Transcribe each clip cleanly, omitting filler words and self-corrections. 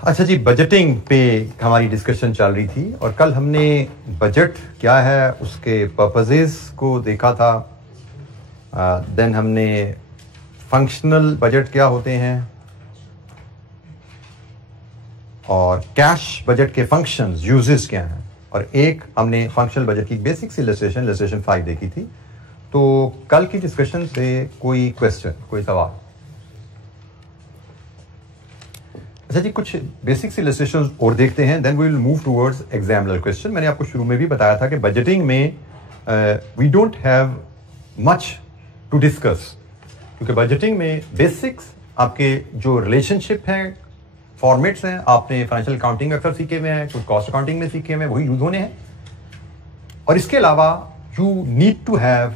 अच्छा जी, बजटिंग पे हमारी डिस्कशन चल रही थी और कल हमने बजट क्या है उसके पर्पसेस को देखा था। देन हमने फंक्शनल बजट क्या होते हैं और कैश बजट के फंक्शंस यूजेस क्या हैं, और एक हमने फंक्शनल बजट की बेसिक सी इलस्ट्रेशन 5 देखी थी। तो कल की डिस्कशन से कोई क्वेश्चन, कोई सवाल? अच्छा जी, कुछ बेसिक सी इलस्ट्रेशन और देखते हैं, then we will move towards exam level question. मैंने आपको शुरू में भी बताया था कि बजटिंग में we don't have much to discuss, क्योंकि बजटिंग में बेसिक्स आपके जो रिलेशनशिप हैं, फॉर्मेट्स हैं, आपने फाइनेंशियल अकाउंटिंग अक्सर सीखे हुए हैं, कुछ कॉस्ट अकाउंटिंग में सीखे हुए हैं, वही यूज होने हैं। और इसके अलावा you need to have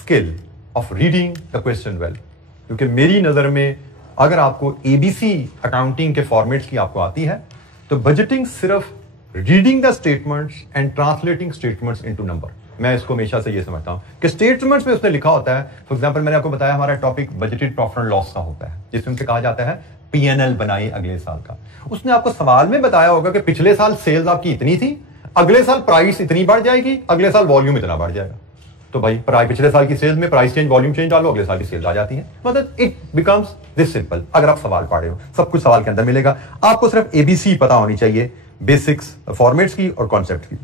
skill of reading the question well, क्योंकि मेरी नजर में अगर आपको एबीसी अकाउंटिंग के फॉर्मेट्स की आपको आती है तो बजटिंग सिर्फ reading the statements and translating statements into number. मैं इसको हमेशा से ये समझता हूं कि स्टेटमेंट्स में उसने लिखा होता है, फॉर एग्जांपल मैंने आपको बताया हमारा topic budgeted profit and loss का होता है, जिसमें से कहा जाता है पीएनएल बनाइए अगले साल का। उसने आपको सवाल में बताया होगा कि पिछले साल सेल्स आपकी इतनी थी, अगले साल प्राइस इतनी बढ़ जाएगी, अगले साल वॉल्यूम इतना बढ़ जाएगा। तो भाई पिछले साल की सेल्स में प्राइस चेंज, वॉल्यूम चेंज डालो, अगले साल की सेल्स आ जाती है। मतलब इट बिकम्स दिस सिंपल। अगर आप सवाल पढ़ रहे हो, सब कुछ सवाल के अंदर मिलेगा। आपको सिर्फ एबीसी पता होनी चाहिए, बेसिक्स फॉर्मेट्स की और कॉन्सेप्ट की।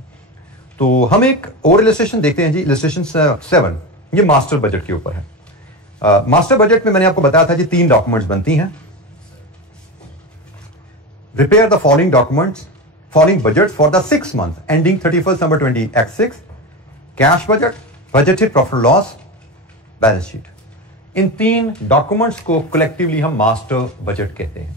तो हम एक और इलस्ट्रेशन देखते हैं जी, इलस्ट्रेशन 7। ये मास्टर बजट के ऊपर है। मास्टर बजट में मैंने आपको बताया था जी 3 डॉक्यूमेंट्स बनती हैं। Prepare the following documents, following budget for the 6 month ending 31 December 2026, cash budget, budgeted profit loss, balance sheet. In 3 documents को कलेक्टिवली हम मास्टर बजट कहते हैं।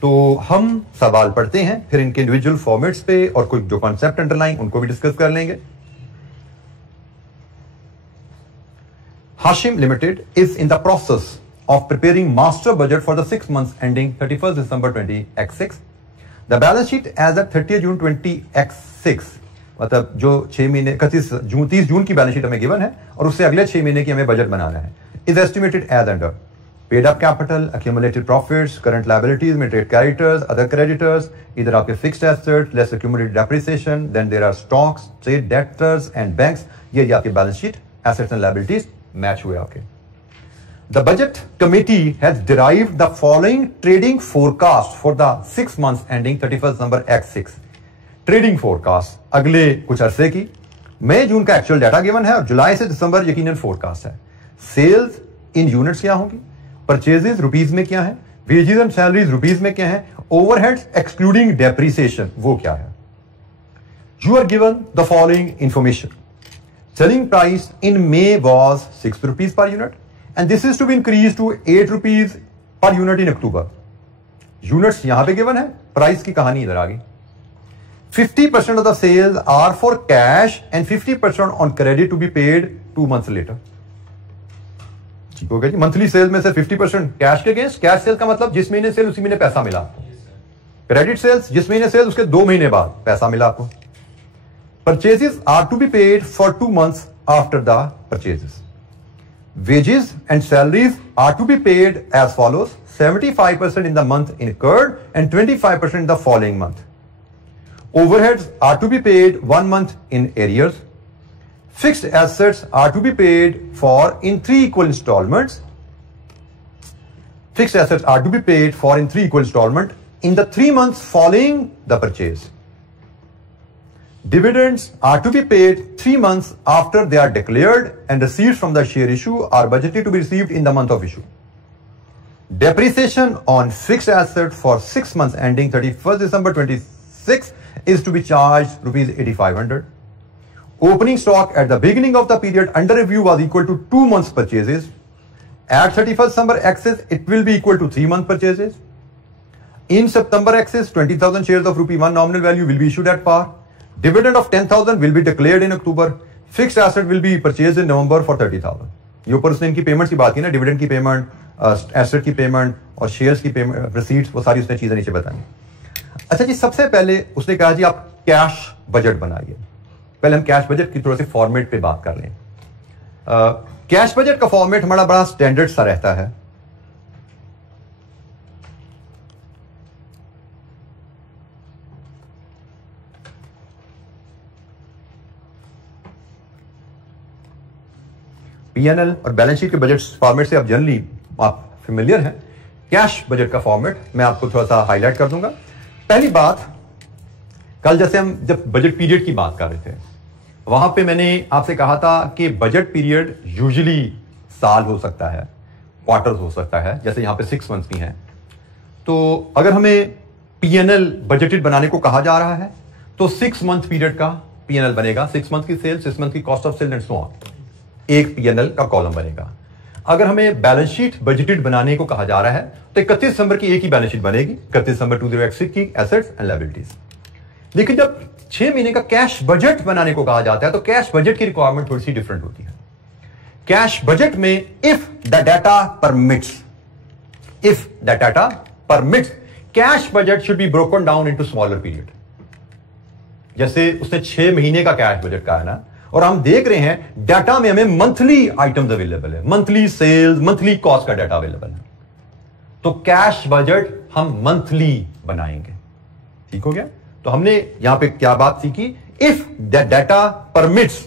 तो हम सवाल पढ़ते हैं, फिर इनके इंडिविजुअल फॉर्मेट्स पे और कुछ जो कॉन्सेप्ट अंडरलाइन उनको भी डिस्कस कर लेंगे। Hashim Limited is in the process of preparing master budget for the 6 months ending 31 December 2026. The balance sheet as at 30 June 2026, मतलब जो 6 महीने 30 जून की बैलेंस शीट हमें गिवन है और उससे अगले 6 महीने की हमें बजट बनाना है, is estimated as under paid up capital, accumulated profits, current liabilities में trade creditors, other creditors, इधर आपके fixed assets, less accumulated depreciation, then there are stocks, trade debtors and banks। ये आपके balance sheet assets and liabilities match हुए आपके। The budget committee has derived the following trading forecast for the 6 months ending 31 December 2026। Trading forecast अगले कुछ अरसे की, मई जून का actual data given है और जुलाई से दिसंबर यकीनन फोरकास्ट है। सेल्स इन यूनिट्स क्या होंगी, परचेजेस रुपीज में क्या है, वेजेस एंड सैलरीज रुपीज में क्या है, ओवरहेड्स एक्सक्लूडिंग डेप्रिसिएशन वो क्या है। You are given the following information. Selling price in May was 6 rupees per unit and this is to be increase to 8 rupees per unit in October. Units यहां पे given है, price की कहानी इधर आ गई। 50% of the sales are for cash and 50% on credit to be paid 2 months later। ठीक हो गया जी। मंथली सेल में से 50% कैश के अगेंस्ट, कैश सेल का मतलब जिस महीने सेल उसी महीने पैसा मिला। क्रेडिट सेल्स जिस महीने सेल उसके 2 महीने बाद पैसा मिला आपको। Purchases are to be paid for 2 months after the purchases. Wages and salaries are to be paid as follows, 75% in the month incurred and 25% in the following month। Overheads are to be paid 1 month in arrears. Fixed assets are to be paid for in 3 equal installments. Fixed assets are to be paid for in 3 equal installments in the 3 months following the purchase. Dividends are to be paid 3 months after they are declared and receipts from the share issue are budgeted to be received in the month of issue. Depreciation on fixed assets for 6 months ending 31st December 2026 is to be charged rupees 8,500. Opening stock at the beginning of the period under review was equal to 2 months purchases. At 31st December excess, it will be equal to 3 month purchases. In September excess, 20,000 shares of rupee 1 nominal value will be issued at par. Dividend of 10,000 will be declared in October. Fixed asset will be purchased in November for 30,000। ये ऊपर उसने इनकी payments की बात की ना, dividend की payment, asset की पेमेंट और शेयर्स की पेमेंट, रिसीट्स, वो सारी उसने चीजें नीचे बताई। अच्छा जी, सबसे पहले उसने कहा जी आप कैश बजट बनाइए। पहले हम कैश बजट की थोड़ा सी फॉर्मेट पे बात कर लें। कैश बजट का फॉर्मेट हमारा बड़ा स्टैंडर्ड सा रहता है। पीएनएल और बैलेंस शीट के बजट फॉर्मेट से आप जनरली आप फेमिलियर हैं। कैश बजट का फॉर्मेट मैं आपको थोड़ा सा हाईलाइट कर दूंगा। पहली बात, कल जैसे हम जब बजट पीरियड की बात कर रहे थे, वहां पे मैंने आपसे कहा था कि बजट पीरियड यूजुअली साल हो सकता है, क्वार्टर्स हो सकता है, जैसे यहां पे 6 मंथ्स भी हैं। तो अगर हमें पीएनएल बजटेड बनाने को कहा जा रहा है तो 6 मंथ पीरियड का पीएनएल बनेगा, 6 मंथ की सेल, 6 मंथ की cost of sale and so on, एक पीएनएल का कॉलम बनेगा। अगर हमें बैलेंस शीट बजटेड बनाने को कहा जा रहा है तो 31 दिसंबर की एक ही बैलेंस शीट बनेगी, 31 दिसंबर 2021 की एसेट्स एंड लायबिलिटीज। लेकिन जब 6 महीने का कैश बजट बनाने को कहा जाता है तो कैश बजट की रिक्वायरमेंट थोड़ी सी डिफरेंट होती है। कैश बजट में if the data permits cash budget should be broken down into smaller period. जैसे उसने 6 महीने का कैश बजट कहा है ना, और हम देख रहे हैं डाटा में हमें मंथली आइटम्स अवेलेबल है, मंथली सेल्स, मंथली कॉस्ट का डाटा अवेलेबल है, तो कैश बजट हम मंथली बनाएंगे। ठीक हो गया? तो हमने यहां पे क्या बात सीखी, if the data permits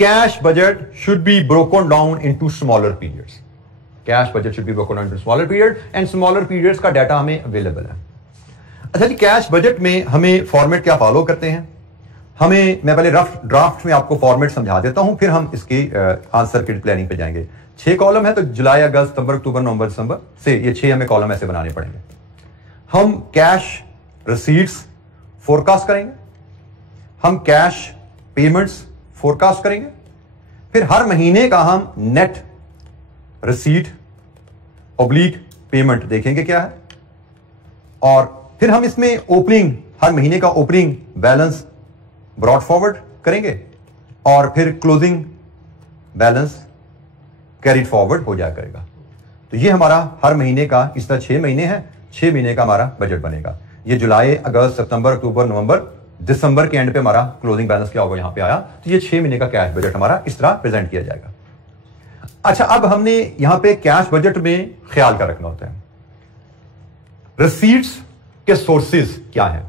cash budget should be broken down into smaller periods. Cash budget should be broken down into smaller period and smaller periods का डाटा हमें अवेलेबल है। अच्छा जी, कैश बजट में हमें फॉर्मेट क्या फॉलो करते हैं? मैं पहले रफ ड्राफ्ट में आपको फॉर्मेट समझा देता हूं, फिर हम इसके आंसर की प्लानिंग पे जाएंगे। 6 कॉलम है, तो जुलाई, अगस्त, सितंबर, अक्टूबर, नवंबर, दिसंबर से ये 6 हमें कॉलम ऐसे बनाने पड़ेंगे। हम कैश रिसीट्स फोरकास्ट करेंगे, हम कैश पेमेंट्स फोरकास्ट करेंगे, फिर हर महीने का हम नेट रिसीट ऑब्लिक पेमेंट देखेंगे क्या है, और फिर हम इसमें ओपनिंग, हर महीने का ओपनिंग बैलेंस ब्रॉड फॉरवर्ड करेंगे, और फिर क्लोजिंग बैलेंस कैरिड फॉरवर्ड हो जाया करेगा। तो ये हमारा हर महीने का, इस तरह 6 महीने हैं, 6 महीने का हमारा बजट बनेगा। ये जुलाई, अगस्त, सितंबर, अक्टूबर, नवंबर, दिसंबर के एंड पे हमारा क्लोजिंग बैलेंस क्या होगा यहां पे आया, तो ये 6 महीने का कैश बजट हमारा इस तरह प्रेजेंट किया जाएगा। अच्छा, अब हमने यहां पे कैश बजट में ख्याल क्या रखना होता है, रिसीट्स के सोर्सेज क्या है।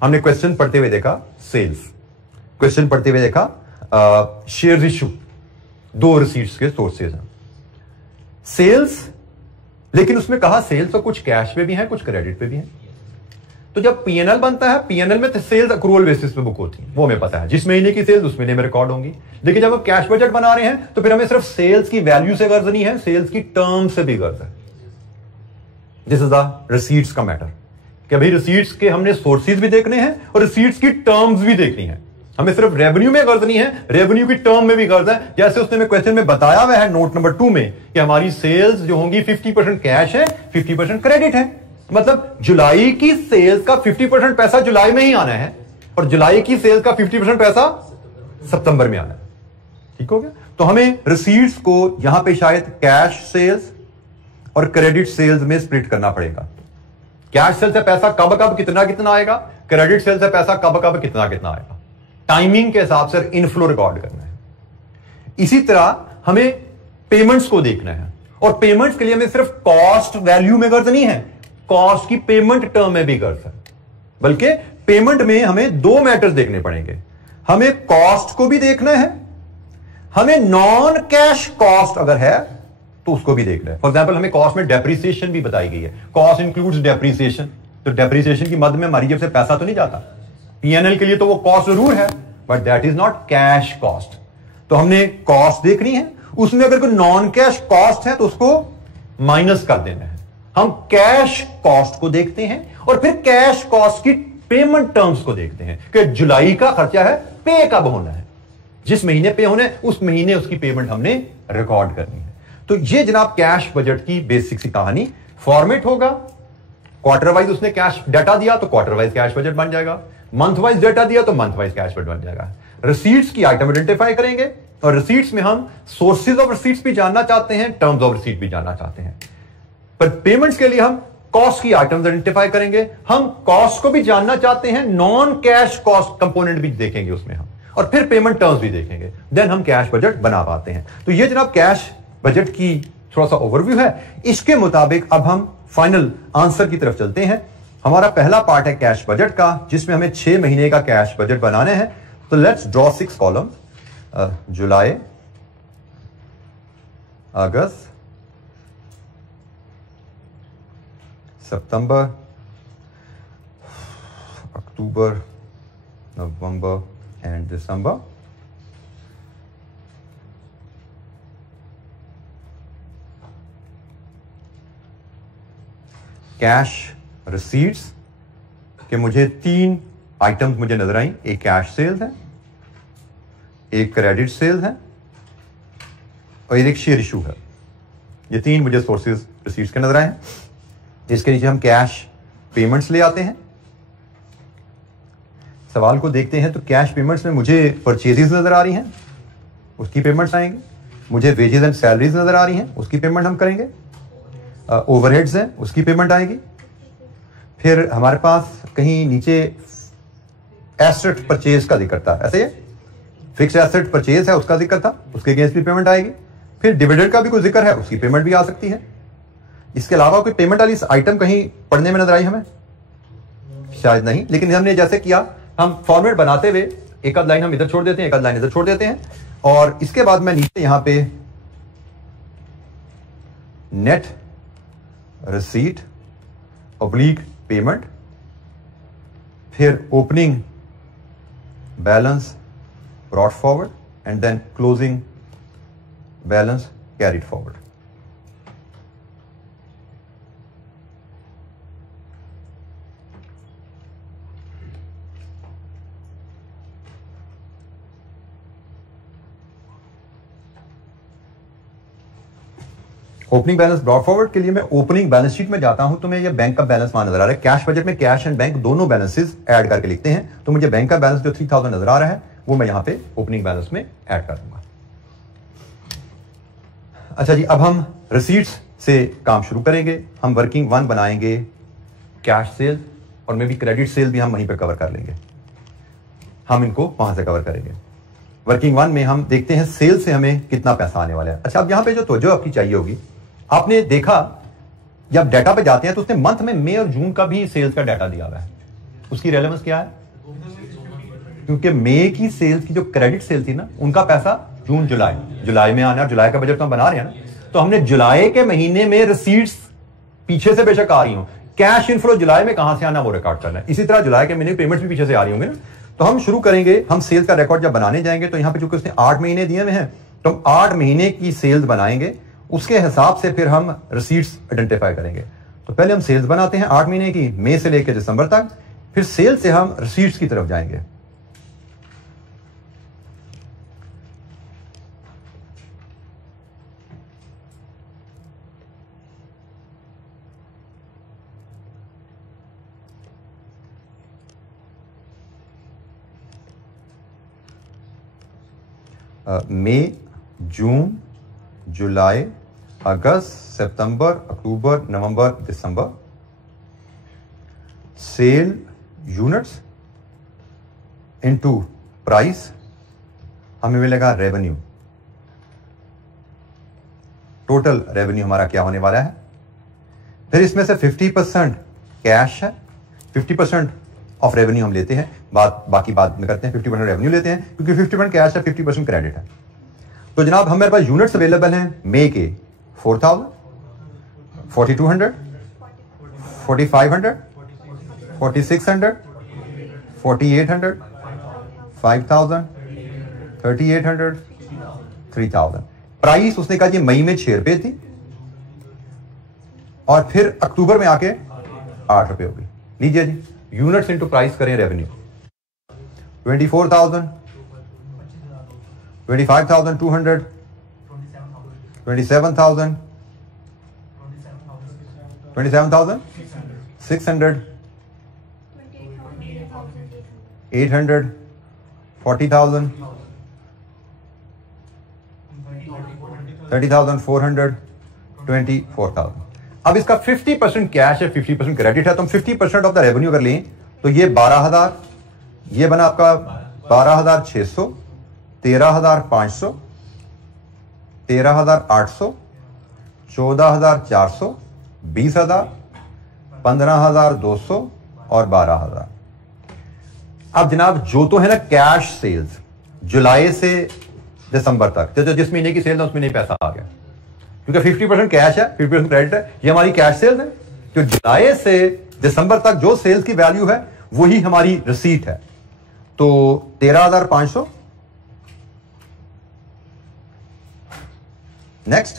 हमने क्वेश्चन पढ़ते हुए देखा सेल्स, क्वेश्चन पढ़ते हुए देखा शेयर इशू, 2 रिसीट्स के सोर्सेज हैं सेल्स, लेकिन उसमें कहा सेल्स तो कुछ कैश पे भी है, कुछ क्रेडिट पे भी है। तो जब पीएनएल बनता है, पीएनएल में तो सेल्स अक्रूवल बेसिस पे बुक होती है, वो हमें पता है, जिस महीने की सेल्स उस महीने में रिकॉर्ड होंगी। लेकिन जब हम कैश बजट बना रहे हैं तो फिर हमें सिर्फ सेल्स की वैल्यू से गर्ज नहीं है, सेल्स की टर्म से भी गर्ज है। दिस इज द रिसीट्स का मैटर, कि भाई रिसीट्स के हमने सोर्सेज भी देखने हैं और रिसीट्स की टर्म्स भी देखनी है। हमें सिर्फ रेवेन्यू में गर्ज नहीं है, रेवेन्यू की टर्म में भी गर्ज है। जैसे उसने क्वेश्चन में बताया हुआ है नोट नंबर 2 में कि हमारी सेल्स जो होंगी 50% कैश है, 50% क्रेडिट है। मतलब जुलाई की सेल्स का 50% पैसा जुलाई में ही आना है, और जुलाई की सेल्स का 50% पैसा सितंबर में आना है। ठीक हो गया? तो हमें रिसीट्स को यहां पे शायद कैश सेल्स और क्रेडिट सेल्स में स्प्लिट करना पड़ेगा। कैश सेल से पैसा कब कब कितना कितना आएगा, क्रेडिट सेल से पैसा कब कब कितना कितना आएगा, टाइमिंग के हिसाब से इनफ्लो रिकॉर्ड करना है। इसी तरह हमें पेमेंट्स को देखना है, और पेमेंट्स के लिए हमें सिर्फ कॉस्ट वैल्यू में गर्ज नहीं है, कॉस्ट की पेमेंट टर्म में भी गर्ज है। बल्कि पेमेंट में हमें 2 मैटर्स देखने पड़ेंगे, हमें कॉस्ट को भी देखना है, हमें नॉन कैश कॉस्ट अगर है तो उसको भी देखना है। फॉर एग्जाम्पल हमें कॉस्ट में डेप्रिसिएशन भी बताई गई है, कॉस्ट इंक्लूड्स डेप्रिसिएशन, तो डेप्रिसिएशन की मद में हमारी जेब से पैसा तो नहीं जाता। पीएनएल के लिए तो वो कॉस्ट जरूर है, but that is not cash cost. तो हमने कॉस्ट देखनी है, उसमें अगर कोई नॉन कैश कॉस्ट है तो उसको माइनस कर देना है। हम कैश कॉस्ट को देखते हैं और फिर कैश कॉस्ट की पेमेंट टर्म्स को देखते हैं कि जुलाई का खर्चा है, पे कब होना है, जिस महीने पे होना है उस महीने उसकी पेमेंट हमने रिकॉर्ड करनी है। तो ये जनाब कैश बजट की बेसिक सी कहानी। फॉर्मेट होगा क्वार्टर वाइज, उसने कैश डाटा दिया तो क्वार्टर वाइज कैश बजट बन जाएगा, मंथ वाइज डाटा दिया तो मंथ वाइज कैश बजट बन जाएगा। रिसीट्स की आइटम आइडेंटिफाई करेंगे, और रिसीट्स में हम सोर्सेज ऑफ रिसीट्स भी जानना चाहते हैं, टर्म्स ऑफ रिसीट भी जानना चाहते हैं। पर पेमेंट्स के लिए हम कॉस्ट की आइटम्स आइडेंटिफाई करेंगे, हम कॉस्ट को भी जानना चाहते हैं, नॉन कैश कॉस्ट कंपोनेंट भी देखेंगे उसमें हम, और फिर पेमेंट टर्म्स भी देखेंगे, देन हम कैश बजट बना पाते हैं। तो ये जनाब कैश बजट की थोड़ा सा ओवरव्यू है। इसके मुताबिक अब हम फाइनल आंसर की तरफ चलते हैं। हमारा पहला पार्ट है कैश बजट का, जिसमें हमें 6 महीने का कैश बजट बनाने हैं। तो let's draw 6 column, July, August, September, October, November and December. Cash receipts के मुझे 3 आइटम्स मुझे नजर आई। एक कैश सेल्स है, एक क्रेडिट सेल्स है और एक शेयर इशू है। ये 3 मुझे सोर्सेज रिसीट्स के नजर आए हैं। इसके नीचे हम कैश पेमेंट्स ले आते हैं। सवाल को देखते हैं तो कैश पेमेंट्स में मुझे परचेजेस नजर आ रही हैं, उसकी पेमेंट्स आएंगी। मुझे वेजेस एंड सैलरीज नजर आ रही हैं, उसकी पेमेंट हम करेंगे। ओवरहेड्स हैं, उसकी पेमेंट आएगी। फिर हमारे पास कहीं नीचे एसेट परचेज का जिक्र था, ऐसे फिक्स एसेट परचेज है, उसका जिक्र था, उसके अगेंस्ट भी पेमेंट आएगी। फिर डिविडेंड का भी कोई जिक्र है, उसकी पेमेंट भी आ सकती है। इसके अलावा कोई पेमेंट वाली आइटम कहीं पढ़ने में नजर आई हमें? शायद नहीं। लेकिन हमने जैसे किया, हम फॉर्मेट बनाते हुए एक आध लाइन हम इधर छोड़ देते हैं, एक आध लाइन इधर छोड़ देते हैं, और इसके बाद मैं नीचे यहां पे नेट रिसीट ऑब्लिक पेमेंट, फिर opening balance brought forward and then closing balance carried forward. Opening balance brought forward के लिए मैं ओपनिंग बैलेंस शीट में जाता हूं तो मैं ये बैंक का बैलेंस वहां नजर आ रहा है। कैश बजट में कैश एंड बैंक दोनों बैलेंसेस ऐड करके लिखते हैं, तो मुझे बैंक का बैलेंस जो 3000 नजर आ रहा है वो मैं यहां पे ओपनिंग बैलेंस में ऐड कर दूंगा। अच्छा जी, अब हम रिसीट्स से काम शुरू करेंगे। हम वर्किंग 1 बनाएंगे कैश सेल, और मे भी क्रेडिट सेल भी हम वहीं पर कवर कर लेंगे। हम इनको वहां से कवर करेंगे। वर्किंग 1 में हम देखते हैं सेल से हमें कितना पैसा आने वाला है। अच्छा, अब यहां पे जो तवज्जो आपकी चाहिए होगी, आपने देखा जब डाटा पे जाते हैं तो उसने मंथ में मई और जून का भी सेल्स का डाटा दिया हुआ है। उसकी रेलेवेंस क्या है? क्योंकि मई की सेल्स की जो क्रेडिट सेल थी ना, उनका पैसा जून जुलाई में आना है। जुलाई का बजट तो हम बना रहे हैं ना, तो हमने जुलाई के महीने में रिसीट्स पीछे से बेशक आ रही हो, कैश इनफ्लो जुलाई में कहां से आना वो रिकॉर्ड करना है। इसी तरह जुलाई के महीने पेमेंट्स भी पीछे से आ रही होंगे ना, तो हम शुरू करेंगे। हम सेल्स का रिकॉर्ड जब बनाने जाएंगे तो यहां पे चूंकि उसने 8 महीने दिए हुए हैं, तो हम 8 महीने की सेल्स बनाएंगे, उसके हिसाब से फिर हम रिसीट्स आइडेंटिफाई करेंगे। तो पहले हम सेल्स बनाते हैं 8 महीने की, मई से लेकर दिसंबर तक, फिर सेल्स से हम रिसीट्स की तरफ जाएंगे। मई, जून, जुलाई, अगस्त, सितंबर, अक्टूबर, नवंबर, दिसंबर। सेल यूनिट्स इनटू प्राइस, हमें मिलेगा रेवेन्यू। टोटल रेवेन्यू हमारा क्या होने वाला है? फिर इसमें से 50% कैश है, 50% ऑफ रेवेन्यू हम लेते हैं, बाकी बात में करते हैं। 50% रेवेन्यू लेते हैं क्योंकि 50% कैश है, 50% क्रेडिट है। तो जनाब हमारे पास यूनिट्स अवेलेबल हैं मई के 4000, 4200, 4500, 4600, 4800, 5000, 3800, 3000। प्राइस उसने कहा जी मई में 6 रुपए थी और फिर अक्टूबर में आके 8 रुपए हो गई। लीजिए जी, यूनिट्स इंटू प्राइस करें रेवेन्यू। 24,000, 25,200, 27,000, 27,600, 800, 40,000, 30,400, 24,000। अब इसका 50% कैश है, 50% क्रेडिट है, तो हम 50% ऑफ द रेवेन्यू कर लें तो ये 12,000, ये बना आपका 12,600, 13,500, 13,800, 14,400, 20,000, 15,200 और 12,000। अब जनाब जो तो है ना कैश सेल्स जुलाई से दिसंबर तक, तो जिस महीने की सेल है उस महीने पैसा आ गया। क्योंकि 50% कैश है, 50% क्रेडिट है, ये हमारी कैश सेल्स है। तो जुलाई से दिसंबर तक जो सेल्स की वैल्यू है वही हमारी रिसीट है। तो 13,500। नेक्स्ट,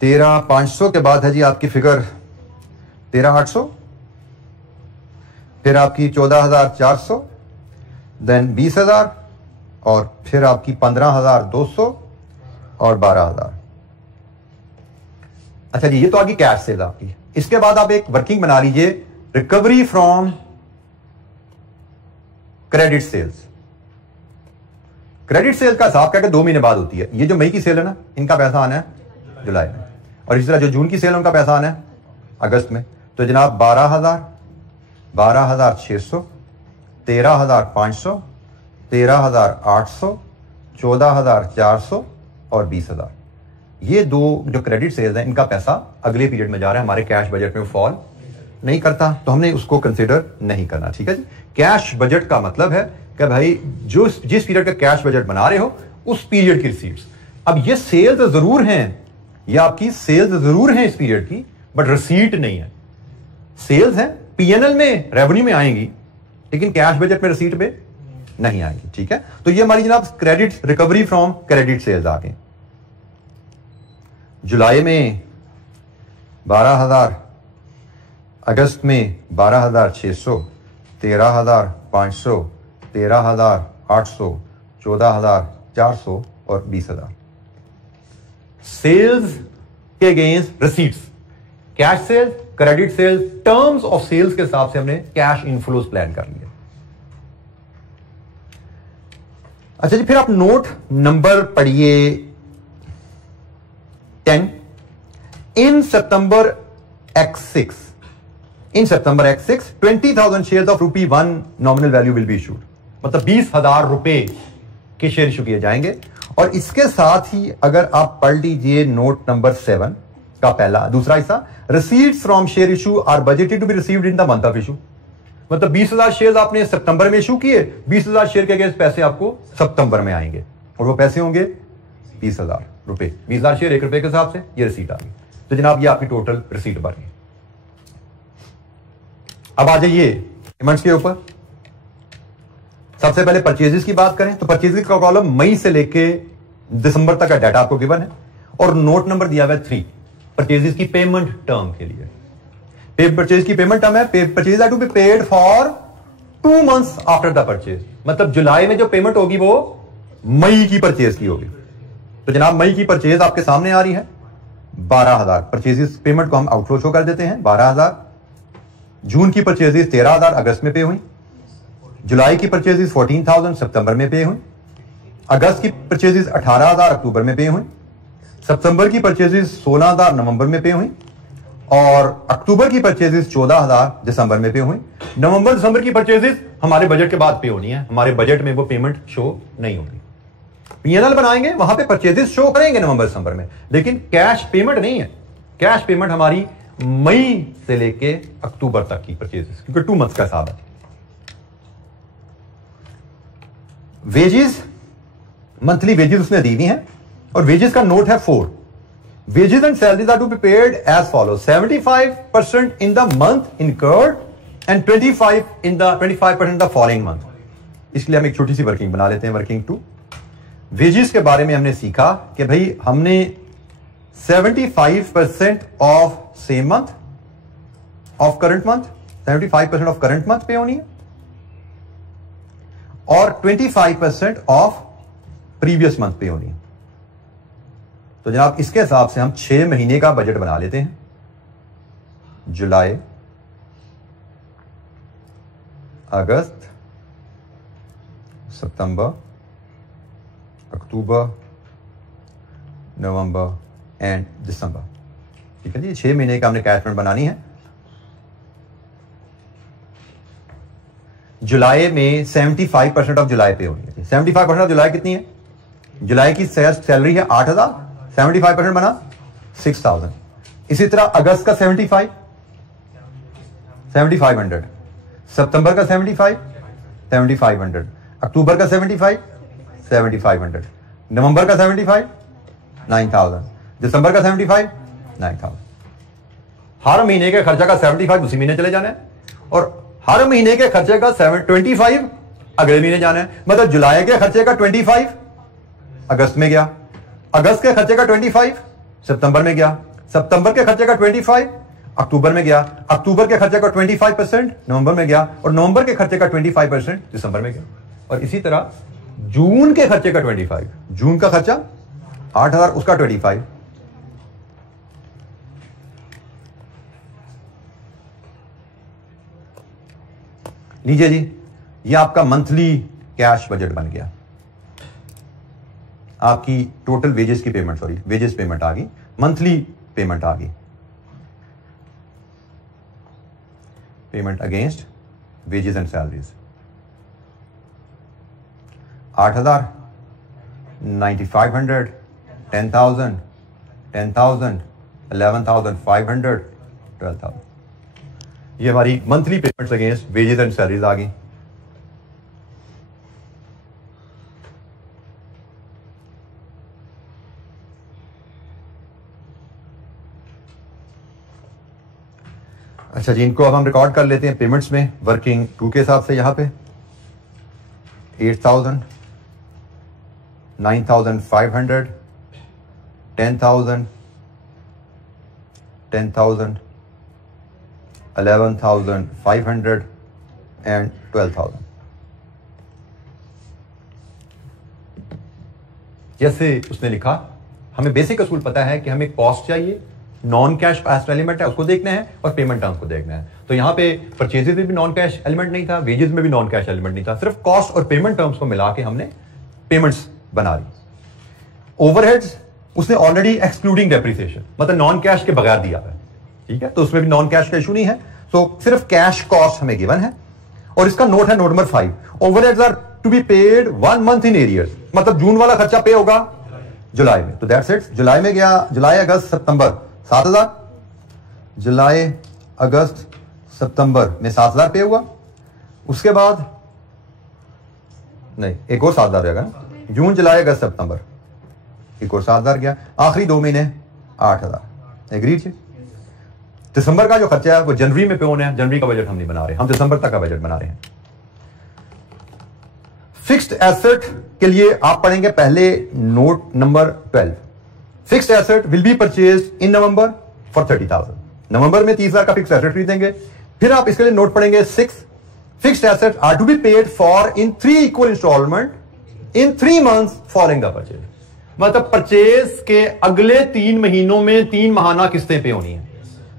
$13,500 के बाद है जी आपकी फिगर 13,800, फिर आपकी 14,400, देन 20,000 और फिर आपकी 15,200 और 12,000। अच्छा जी, ये तो आगे कैश सेल आपकी। इसके बाद आप एक वर्किंग बना लीजिए, recovery from credit sales. Credit sale का हिसाब क्या 2 महीने बाद होती है। ये जो मई की सेल है ना, इनका पैसा आना है जुलाई में, और इस तरह जो जून की सेल है उनका पैसा आना है अगस्त में। तो जनाब 12,000, 12,600, 13,500, 13,800, 14,400 और 20,000। ये दो जो क्रेडिट सेल्स हैं इनका पैसा अगले पीरियड में जा रहा है, हमारे कैश बजट में फॉल नहीं करता, तो हमने उसको कंसिडर नहीं करना। ठीक है जी। कैश बजट का मतलब है कि भाई जिस पीरियड का कैश बजट बना रहे हो उस पीरियड की रिसीट्स। अब ये सेल्स जरूर हैं, ये आपकी सेल्स जरूर हैं इस पीरियड की, बट रिसीट नहीं है। सेल्स हैं, पीएनएल में रेवेन्यू में आएंगी, लेकिन कैश बजट में रिसीट में नहीं आएगी। ठीक है, तो ये हमारी जनाब credit recovery from credit sales आ गए। जुलाई में 12,000, अगस्त में 12,600, 13,500, 13,800, 14,400 और 20,000। सेल्स के against receipts, cash sales, credit sales, terms of sales के हिसाब से हमने कैश इनफ्लोज प्लान कर लिया। अच्छा जी, फिर आप नोट नंबर पढ़िए 10। इन सितंबर X6, in September X6 20,000 share of ₹1 nominal value will be issued, मतलब 20,000 रुपए के शेयर इशू किए जाएंगे। और इसके साथ ही अगर आप पढ़ लीजिए नोट नंबर 7 का दूसरा हिस्सा, receipts from share issue are budgeted to be received in the month of issue, मतलब 20,000 शेयर आपने सितंबर में इशू किए, 20,000 शेयर के अगेंस्ट पैसे आपको सितंबर में आएंगे, और वो पैसे होंगे 20,000 रुपए। 20,000 शेयर ₹1 के हिसाब से ये रिसीट आ गई। तो जनाब ये आपकी टोटल रिसीट बन गई। अब आ जाइए पेमेंट्स के ऊपर। सबसे पहले परचेजेस की बात करें तो परचेजेस का कॉलम मई से लेके दिसंबर तक का डाटा आपको गिवन है, और नोट नंबर दिया हुआ है 3 परचेजेस की पेमेंट टर्म के लिए। परचेज की पेमेंट टर्म है purchase are to be paid for 2 months after the purchase, मतलब जुलाई में जो पेमेंट होगी वो मई की परचेज की होगी। तो जनाब मई की परचेज आपके सामने आ रही है 12,000। परचेजेस पेमेंट को हम आउटफ्लो शो कर देते हैं 12,000। जून की परचेजेस 13,000 अगस्त में पे हुई। जुलाई की परचेजेस 14,000 सितंबर में पे हुई। अगस्त की परचेजेस 18,000 अक्टूबर में पे हुई। सितंबर की परचेजेस 16,000 नवंबर में पे हुई, और अक्टूबर की परचेजेस 14,000 दिसंबर में पे हुई। नवंबर दिसंबर की परचेजेस हमारे बजट के बाद पे होनी है, हमारे बजट में वो पेमेंट शो नहीं होगी। पीएनएल बनाएंगे वहां पे परचेजेस शो करेंगे नवंबर दिसंबर में, लेकिन कैश पेमेंट नहीं है। कैश पेमेंट हमारी मई से लेके अक्टूबर तक की परचेजेस, क्योंकि 2 मंथ्स का हिसाब है। वेजेस, मंथली वेजेस उसने दी हुई हैं, और वेजेस का नोट है 4। Wages and salaries are to be paid as follows: 75% in the month incurred and 25% the following month. इसलिए हम एक छोटी सी वर्किंग बना लेते हैं, वर्किंग 2। वेजेस के बारे में हमने सीखा कि भाई हमने 75% of same month of current month, 75% of current month पे होनी है, और 25% ऑफ प्रीवियस मंथ पे होनी है। तो जनाब इसके हिसाब से हम 6 महीने का बजट बना लेते हैं। जुलाई, अगस्त, सितंबर, अक्टूबर, नवंबर एंड दिसंबर। ठीक है जी, 6 महीने का हमने कैश फ्रंट बनानी है। जुलाई में 75% ऑफ जुलाई पे होनी है। 75% ऑफ जुलाई कितनी है? जुलाई की सैलरी है 8,000, 75% बना 6,000। इसी तरह अगस्त का 75, 7500, सितंबर का 7500, अक्टूबर का 7500, नवंबर का 9000, दिसंबर का 9000। हर महीने के खर्चा का 75 उसी महीने चले जाना है और हर महीने के खर्चे का 25 अगले महीने जाना है। मतलब जुलाई के खर्चे का 25 अगस्त में गया, अगस्त के खर्चे का 25 सितंबर में गया, सितंबर के खर्चे का 25 अक्टूबर में गया, अक्टूबर के खर्चे का 25% नवंबर में गया और नवंबर के खर्चे का 25% दिसंबर में गया। और इसी तरह जून के खर्चे का 25, जून का खर्चा 8000, उसका 25। लीजिए जी, ये आपका मंथली कैश बजट बन गया। आपकी टोटल वेजेस की पेमेंट, सॉरी वेजेस पेमेंट आ गई, मंथली पेमेंट आ गई, payment against wages and salaries 8000, 9500, 10,000, 10,000, 11,500, 12,000। ये हमारी monthly payments against wages and salaries आ गई। अच्छा जी, इनको अब हम रिकॉर्ड कर लेते हैं पेमेंट्स में वर्किंग 2 के हिसाब से। यहां पे 8,000, 9,500, 10,000, 10,000, 11,500 and 12,000। जैसे उसने लिखा, हमें बेसिक असूल पता है कि हमें कॉस्ट चाहिए, नॉन कैश पास्ट एलिमेंट है उसको देखना है और पेमेंट टर्म्स को देखना है। तो यहां पे परचेजेस में भी नॉन कैश एलिमेंट नहीं था, वेजेस में भी नॉन कैश एलिमेंट नहीं था, सिर्फ कॉस्ट और पेमेंट टर्म्स को मिला के हमने पेमेंट्स बना ली। ओवरहेड्स उसने ऑलरेडी एक्सक्लूडिंग डेप्रिसिएशन, मतलब नॉन कैश के बगैर दिया है, ठीक है, तो उसमें भी नॉन कैश का इशू नहीं है। तो सिर्फ कैश कॉस्ट हमें गिवन है और इसका नोट है note number 5, overheads are to be paid 1 month in arrears, मतलब जून वाला खर्चा पे होगा जुलाई में। तो दैट्स इट, जुलाई में गया, जुलाई अगस्त सितंबर 7,000, जुलाई अगस्त सितंबर में 7,000 पे हुआ। उसके बाद नहीं, एक और 7,000 रहेगा ना, जून जुलाई अगस्त सितंबर एक और 7,000 गया, आखिरी 2 महीने 8,000। एग्री थी। दिसंबर का जो खर्चा है वो जनवरी में पे होना है, जनवरी का बजट हम नहीं बना रहे, हम दिसंबर तक का बजट बना रहे हैं। फिक्स्ड एसेट के लिए आप पढ़ेंगे पहले note number 12। Fixed asset will be purchase in November for 30,000, नवंबर में 30,000 का फिक्स्ड एसेट खरीदेंगे। फिर आप इसके लिए नोट पढ़ेंगे 6, fixed asset are to be paid for in 3 equal installment in 3 months following the purchase, मतलब परचेज के अगले 3 महीनों में 3 माहाना किस्तें पे होनी है।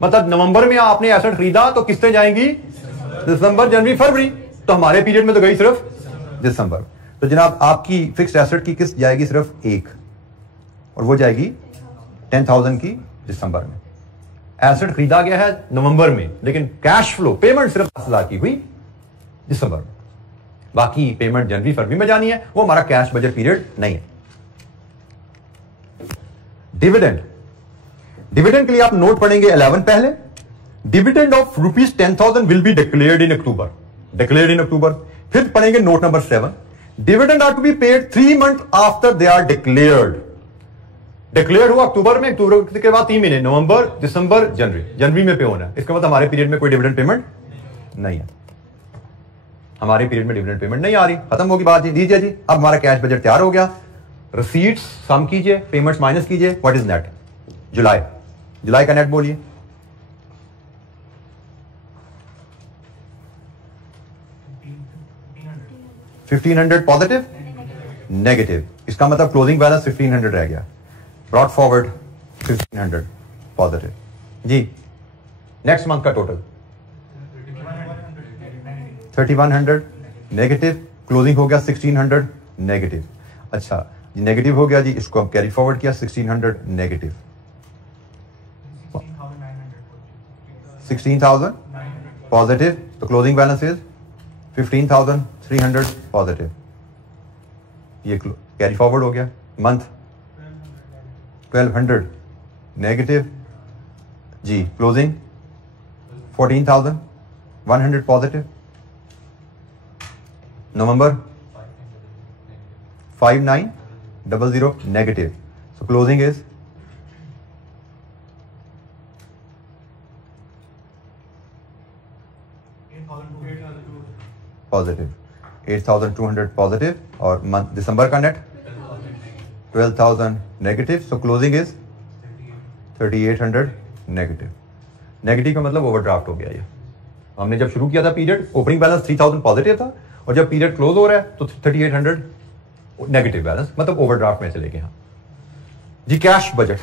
मतलब नवंबर में आपने एसेट खरीदा तो किस्तें जाएंगी दिसंबर, जनवरी, फरवरी, तो हमारे पीरियड में तो गई सिर्फ दिसंबर। तो जनाब आपकी फिक्स्ड एसेट की किस्त जाएगी सिर्फ एक, और वो जाएगी 10,000 की दिसंबर में। एसेट खरीदा गया है नवंबर में, लेकिन कैश फ्लो पेमेंट सिर्फ 10,000 की हुई दिसंबर में, बाकी पेमेंट जनवरी फरवरी में जानी है, वो हमारा कैश बजट पीरियड नहीं है। डिविडेंड, डिविडेंड के लिए आप नोट पढ़ेंगे 11 पहले। Dividend of ₹10,000 will be declared in October, declared in October. फिर पढ़ेंगे note number 7, dividend are to be paid 3 months after they are declared. Declared हुआ अक्टूबर में, अक्टूबर के बाद 3 महीने, नवंबर, दिसंबर, जनवरी, जनवरी में पे होना है। इसका मतलब हमारे पीरियड में कोई डिविडेंड पेमेंट नहीं है, हमारे पीरियड में डिविडेंड पेमेंट नहीं आ रही, खत्म होगी बात जी। दीजिए जी, अब हमारा कैश बजट तैयार हो गया। रिसीट्स सम कीजिए, पेमेंट्स माइनस कीजिए, व्हाट इज नेट? जुलाई, जुलाई का नेट बोलिए। $1,500 पॉजिटिव, नेगेटिव, इसका मतलब क्लोजिंग बैलेंस 1,500 रह गया, ब्रॉट फॉरवर्ड 1,500 पॉजिटिव जी। नेक्स्ट मंथ का टोटल 3,100 नेगेटिव, क्लोजिंग हो गया 1,600 नेगेटिव। अच्छा नेगेटिव हो गया जी, इसको हम कैरी फॉरवर्ड किया 1,600 नेगेटिव, 16,000 पॉजिटिव, तो क्लोजिंग बैलेंस इज 15,300 पॉजिटिव, ये कैरी फॉरवर्ड हो गया। मंथ 1,200 नेगेटिव जी, क्लोजिंग 14,000 100 पॉजिटिव, नवंबर 5900 negative, so closing is positive 8200 positive, और मंथ दिसंबर का net 12000 negative, so closing is 3800 negative. Negative का मतलब ओवरड्राफ्ट हो गया। ये हमने जब शुरू किया था पीरियड, ओपनिंग बैलेंस 3000 पॉजिटिव था, और जब पीरियड क्लोज हो रहा है तो 3800 नेगेटिव बैलेंस, मतलब ओवरड्राफ्ट में चले गए हम जी। कैश बजट,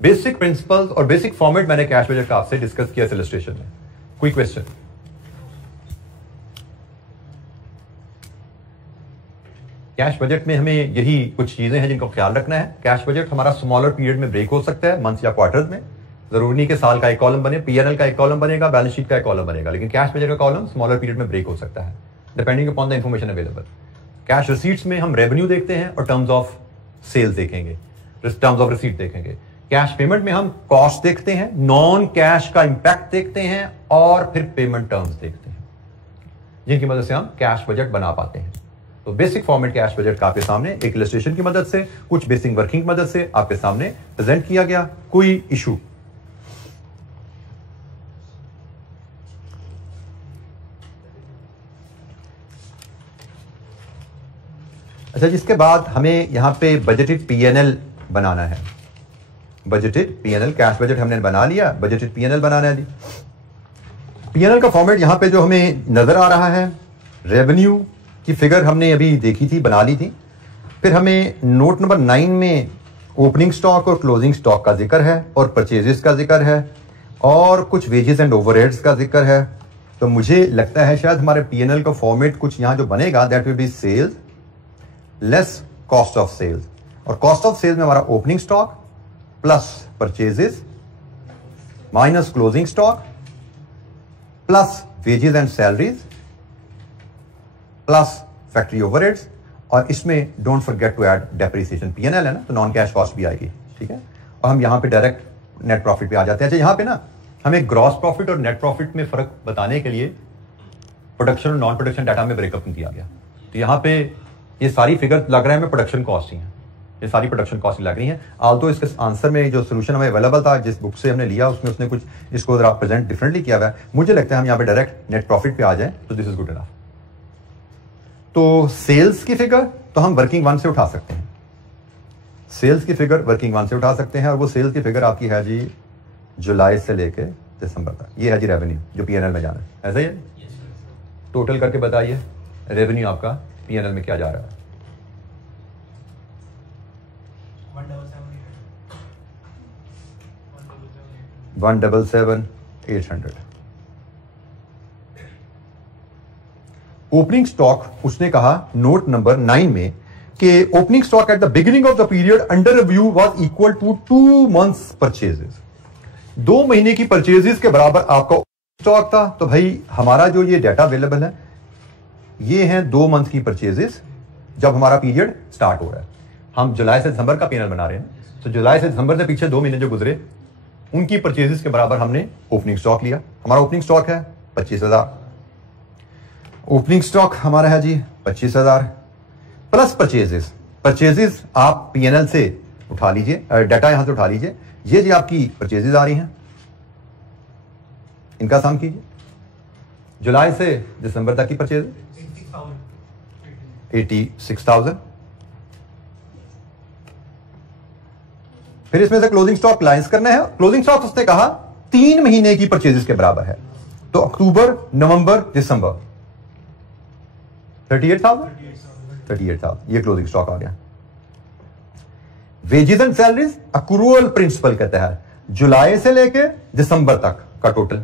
बेसिक प्रिंसिपल्स और बेसिक फॉर्मेट मैंने कैश बजट का आपसे डिस्कस किया इस इलस्ट्रेशन में। कोई क्वेश्चन? कैश बजट में हमें यही कुछ चीजें हैं जिनको ख्याल रखना है। कैश बजट हमारा स्मॉलर पीरियड में ब्रेक हो सकता है, मंथ या क्वार्टर्स में। जरूरी नहीं कि साल का एक कॉलम बने, पीएनएल का एक कॉलम बनेगा, बैलेंस शीट का एक कॉलम बनेगा, लेकिन कैश बजट का कॉलम स्मॉलर पीरियड में ब्रेक हो सकता है, depending upon the information available. Cash receipts में हम रेवेन्यू देखते हैं और टर्म्स ऑफ सेल्स देखेंगे, टर्म्स ऑफ रिसीट देखेंगे। कैश पेमेंट में हम कॉस्ट देखते हैं, नॉन कैश का इंपैक्ट देखते हैं, और फिर पेमेंट टर्म्स देखते हैं, जिनकी मदद से हम कैश बजट बना पाते हैं। तो बेसिक फॉर्मेट कैश बजट का आपके सामने एक इलस्ट्रेशन की मदद से, कुछ बेसिक वर्किंग की मदद से आपके सामने प्रेजेंट किया गया। कोई इशू? अच्छा, जिसके बाद हमें यहां पे बजटेड पीएनएल बनाना है। बजटेड पीएनएल, कैश बजट हमने बना लिया, बजटेड पीएनएल बनाना है जी। पीएनएल का फॉर्मेट यहां पे जो हमें नजर आ रहा है, रेवेन्यू की फिगर हमने अभी देखी थी, बना ली थी। फिर हमें नोट नंबर 9 में ओपनिंग स्टॉक और क्लोजिंग स्टॉक का जिक्र है, और परचेजेस का जिक्र है, और कुछ वेजेस एंड ओवरहेड्स का जिक्र है। तो मुझे लगता है शायद हमारे पीएनएल का फॉर्मेट कुछ यहां जो बनेगा, that will be sales less cost of sales, और कॉस्ट ऑफ सेल्स में हमारा opening stock plus purchases minus closing stock plus wages and salaries plus factory overheads, और इसमें don't forget to add depreciation. PNL है ना, तो non cash cost भी आएगी, ठीक है। और हम यहां पे डायरेक्ट नेट प्रॉफिट पे आ जाते हैं। अच्छा, यहां पे ना हमें ग्रॉस प्रॉफिट और नेट प्रॉफिट में फर्क बताने के लिए प्रोडक्शन और नॉन प्रोडक्शन डाटा में ब्रेकअप दिया गया। तो यहां पे ये सारी फिगर लग रहा है हमें प्रोडक्शन कॉस्ट ही है, ये सारी प्रोडक्शन कॉस्ट लग रही है। आल्दो इसके आंसर में जो सोल्यूशन हमें अवेलेबल था, जिस बुक से हमने लिया, उसमें उसने कुछ इसको जरा प्रेजेंट डिफरेंटली किया हुआ है। मुझे लगता है हम यहाँ पे डायरेक्ट नेट प्रॉफिट पे आ जाए तो दिस इज गुड इनफ। तो सेल्स की फिगर तो हम वर्किंग वन से उठा सकते हैं, सेल्स की फिगर वर्किंग वन से उठा सकते हैं, और वो सेल्स की फिगर आपकी है जी जुलाई से लेके दिसंबर तक। ये है जी रेवेन्यू जो पीएनएल में जाना है, ऐसा ही है। टोटल करके बताइए रेवेन्यू आपका पीएनएल में क्या जा रहा है? 177,800। ओपनिंग स्टॉक उसने कहा नोट नंबर 9 में कि opening stock at the beginning of the period under review was equal to 2 months purchases. 2 महीने की परचेजेस के बराबर आपका स्टॉक था। तो भाई हमारा जो ये डाटा अवेलेबल है, ये हैं 2 मंथ की परचेजेस जब हमारा पीरियड स्टार्ट हो रहा है। हम जुलाई से दिसंबर का पीएनएल बना रहे हैं, तो जुलाई से दिसंबर से पीछे 2 महीने जो गुजरे, उनकी परचेजेस के बराबर हमने ओपनिंग स्टॉक लिया। हमारा ओपनिंग स्टॉक है 25,000। ओपनिंग स्टॉक हमारा है जी 25,000 प्लस परचेजेस। परचेजेस आप पीएनएल से उठा लीजिए, डाटा यहां से उठा लीजिए। ये जी आपकी परचेजेस आ रही हैं, इनका सम कीजिए। जुलाई से दिसंबर तक की परचेज 86,000। फिर इसमें से क्लोजिंग स्टॉक लाइंस करना है। क्लोजिंग स्टॉक उसने कहा 3 महीने की परचेजेस के बराबर है, तो अक्टूबर, नवंबर, दिसंबर 38,000 ये क्लोजिंग स्टॉक आ गया। Wages and salaries accrual principle के तहत जुलाई से लेके दिसंबर तक का टोटल।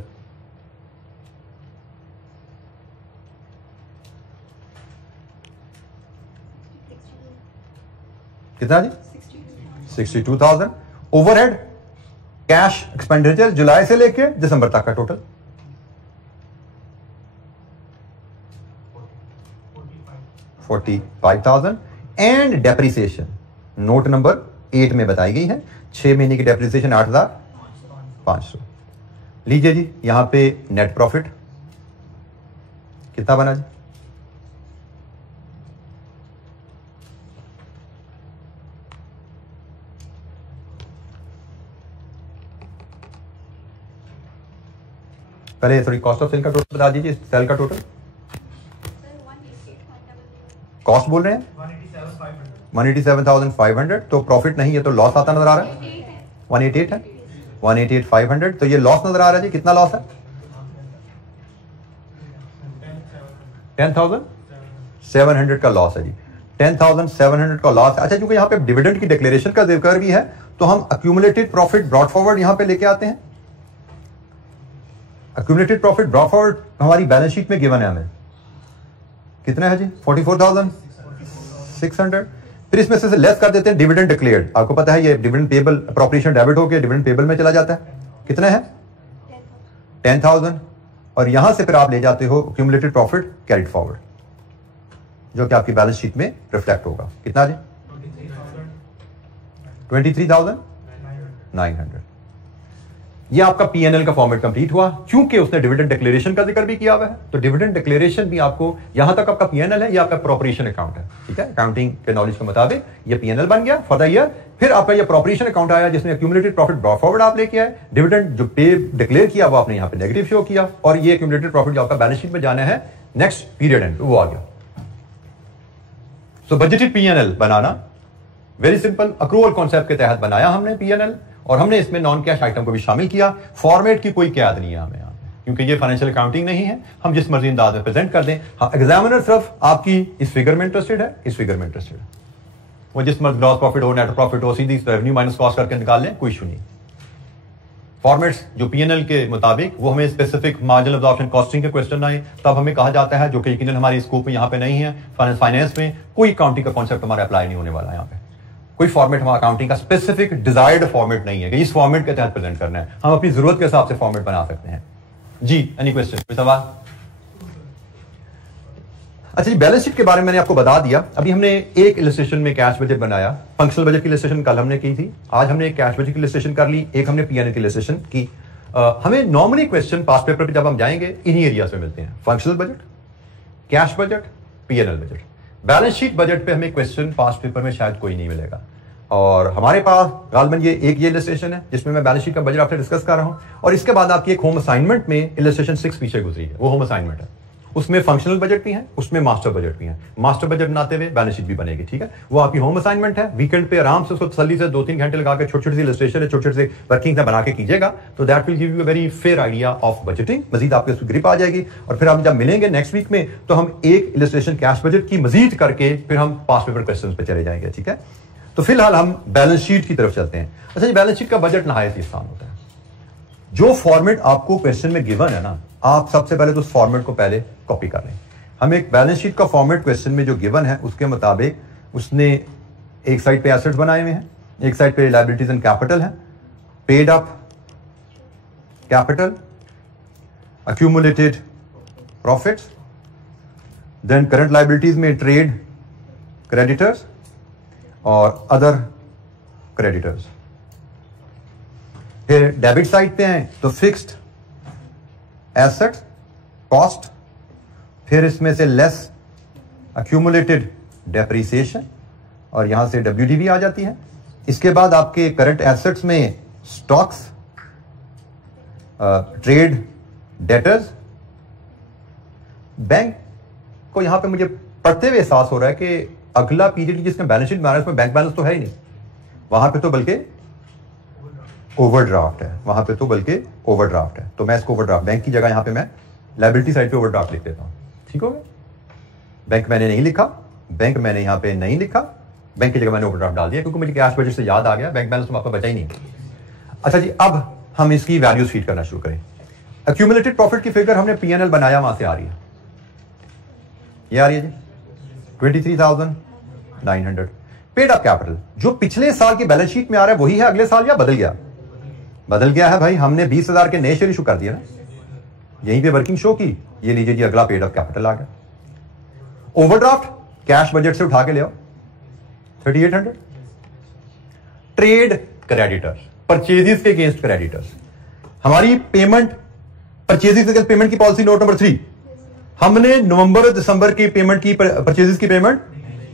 कितना जी? 62,000। ओवरहेड कैश एक्सपेंडिचर जुलाई से लेके दिसंबर तक का total 45,000। And depreciation note number 8 में बताई गई है, 6 महीने की डेप्रिसिएशन 8,500। लीजिए जी, यहां पे नेट प्रॉफिट कितना बना जी? पहले थोड़ी कॉस्ट ऑफ सेल का टोटल बता दीजिए, सेल का टोटल। कॉस्ट बोल रहे हैं 187,500, तो प्रॉफिट नहीं है तो लॉस आता नजर आ रहा है। 188 है, 188,500, तो ये लॉस नजर आ रहा है जी। कितना लॉस है? 10,700 का लॉस है जी। 10,700 का लॉस है। अच्छा, क्योंकि यहाँ पे डिविडेंड की डिक्लेरेशन का जिक्र भी है तो हम अक्यूमुलेटेड प्रॉफिट ब्रॉट फॉरवर्ड यहाँ पे लेके आते हैं। अक्यूमुलेटेड प्रॉफिट ब्रॉट फॉरवर्ड हमारी बैलेंस शीट में गिवन है हमें। कितना है जी? 44,600। फिर इसमें से लेस कर देते हैं डिविडेंड डिक्लेयर्ड। आपको पता है ये डिविडेंड पेबल अप्रोप्रिएशन डेबिट होकर डिविडेंड पेबल में चला जाता है। कितना है? 10,000। और यहां से फिर आप ले जाते हो अक्यूमुलेटेड प्रॉफिट कैरिड फॉरवर्ड, जो कि आपकी बैलेंस शीट में रिफ्लेक्ट होगा। कितना जी? 23,900। ये आपका पीएनएल का फॉर्मेट कंप्लीट हुआ। क्योंकि उसने डिविडेंड डिक्लेरेशन का जिक्र भी किया हुआ है, तो डिविडेंड डिक्लेरेशन भी आपको, यहां तक आपका पीएनएल है, ये आपका अप्रोप्रिएशन अकाउंट है। ठीक है, अकाउंटिंग के नॉलेज के मुताबिक ये पीएनएल बन गया फॉर द ईयर। फिर आपका ये अप्रोप्रिएशन अकाउंट आया जिसमें अक्यूमुलेटेड प्रॉफिट ब्रॉट फॉरवर्ड आप लेके आए, डिविडेंड जो पे डिक्लेयर किया वो आपने यहां पे नेगेटिव शो किया, और ये अक्यूमुलेटेड प्रॉफिट जो आपका बैलेंस शीट में जाना है नेक्स्ट पीरियड एंड, वो आ गया। सो बजटेड पीएनएल बनाना वेरी सिंपल, अक्रूवल कॉन्सेप्ट के तहत बनाया हमने पीएनएल, और हमने इसमें नॉन कैश आइटम को भी शामिल किया। फॉर्मेट की कोई कैद नहीं है हमें यहाँ पे, क्योंकि ये फाइनेंशियल अकाउंटिंग नहीं है, हम जिस मर्जी अंदाज में प्रेजेंट कर दें। हाँ, एग्जामिनर सिर्फ आपकी इस फिगर में इंटरेस्टेड है, इस फिगर में इंटरेस्टेड है। वो जिस मर्ज ग्रॉस प्रॉफिट हो, नेट प्रॉफिट हो, सीधी रेवेन्यू माइनस कॉस्ट करके निकाल लें, कोई इशू नहीं। फॉर्मेट्स जो पीएनएल के मुताबिक, वो हमें स्पेसिफिक मार्जिनल एब्जॉर्प्शन कॉस्टिंग के क्वेश्चन आए तब हमें कहा जाता है, जो कि यकीनन हमारी स्कोप में यहाँ पे नहीं है। फाइनेंस में कोई अकाउंटिंग का कॉन्सेप्ट हमारा अप्लाई नहीं होने वाला। यहाँ पे कोई फॉर्मेट हमारा अकाउंटिंग का स्पेसिफिक डिजायर्ड फॉर्मेट नहीं है कि इस फॉर्मेट के तहत प्रेजेंट करना है। हम अपनी जरूरत के हिसाब से फॉर्मेट बना सकते हैं जी। एनी क्वेश्चन, कोई सवाल? अच्छा जी, बैलेंस शीट के बारे में मैंने आपको बता दिया। अभी हमने एक इलस्ट्रेशन में कैश बजट बनाया, फंक्शनल बजट की इलस्ट्रेशन कल हमने की थी, आज हमने एक कैश बजट की इलस्ट्रेशन कर ली, एक हमने पीएनएल की इलस्ट्रेशन की। हमें नॉर्मली क्वेश्चन पास पेपर पे जब हम जाएंगे इन्हीं एरियाज में मिलते हैं, functional budget, cash budget, PNL budget. Balance sheet budget पे हमें क्वेश्चन पास पेपर में शायद कोई नहीं मिलेगा, और हमारे पास गालमन ये एक ये इलस्ट्रेशन है जिसमें मैं बैलेंस शीट का बजट आपसे डिस्कस कर रहा हूं, और इसके बाद आपकी एक होम असाइनमेंट में इलस्ट्रेशन 6 पीछे गुजरी है, वो होम असाइनमेंट है। उसमें फंक्शनल बजट भी है, उसमें मास्टर बजट भी है। मास्टर बजट बनाते हुए बैलेंस शीट भी बनेगी। ठीक है, वो आपकी होम असाइनमेंट है। वीकेंड पे आराम से उसको तसल्ली से 2-3 घंटे लगा के छोटी छोटी सी इलस्ट्रेशन है, छोटे छोटे से वर्किंग बना के कीजिएगा, तो that will give you a very fair idea of budgeting. मजीद आपके उसकी ग्रिप आ जाएगी, और फिर हम जब मिलेंगे नेक्स्ट वीक में तो हम एक इलस्ट्रेशन कैश बजट की मजीद करके फिर हम पास पेपर क्वेश्चन पे चले जाएंगे। ठीक है, तो फिलहाल हम बैलेंस शीट की तरफ चलते हैं। अच्छा जी, बैलेंस शीट का बजट नहायत ही आसान होता है। जो फॉर्मेट आपको क्वेश्चन में गिवन है ना, आप सबसे पहले तो उस फॉर्मेट को पहले कॉपी कर लें। हम एक बैलेंस शीट का फॉर्मेट क्वेश्चन में जो गिवन है उसके मुताबिक उसने एक साइड पे एसेट्स बनाए हुए हैं, एक साइड पे लायबिलिटीज एंड कैपिटल है, paid up capital, accumulated profits, then current liabilities में ट्रेड क्रेडिटर्स और अदर क्रेडिटर्स। फिर डेबिट साइड पे हैं तो फिक्स्ड एसेट्स, कॉस्ट, फिर इसमें से लेस अक्यूमुलेटेड डेप्रिसिएशन, और यहां से WDV आ जाती है। इसके बाद आपके करंट एसेट्स में स्टॉक्स, ट्रेड डेटर्स। बैंक को यहां पे मुझे पढ़ते हुए एहसास हो रहा है कि अगला पीरियड जिसमें बैलेंस शीट बना है उसमें बैंक बैलेंस तो है ही नहीं, वहां पे तो बल्कि ओवरड्राफ्ट है, वहां पे तो बल्कि ओवरड्राफ्ट है। तो मैं इसको ओवरड्राफ्ट, बैंक की जगह यहां पे मैं लायबिलिटी साइड पे ओवरड्राफ्ट लिख देता हूं। ठीक हो गया, बैंक मैंने नहीं लिखा, बैंक मैंने यहां पे नहीं लिखा, बैंक की जगह मैंने ओवरड्राफ्ट डाल दिया, क्योंकि मुझे कैश बजट से याद आ गया बैंक बैलेंस तो आपका बचा ही नहीं। अच्छा जी, अब हम इसकी वैल्यूज फीड करना शुरू करें। अक्यूमुलेटेड प्रॉफिट की फिगर हमने पीएनएल बनाया, वहां से आ रही है, ये आ रही है जी 23,900। पेड अप कैपिटल जो पिछले साल की बैलेंस शीट में आ रहा है वही है अगले साल, या बदल गया? बदल गया है भाई, हमने 20,000 के नए शेयर इशू कर दिया ना, यहीं पे वर्किंग शो की। ये लीजिए जी, अगला पेड अप कैपिटल आ गया। ओवरड्राफ्ट कैश बजट से उठा के ले आओ 3800। ट्रेड क्रेडिटर्स, परचेजेस के अगेंस्ट क्रेडिटर्स। हमारी पेमेंट परचेजेस के अगेंस्ट पेमेंट की पॉलिसी नोट नंबर 3, हमने नवंबर और दिसंबर की पेमेंट की, परचेजेस की पेमेंट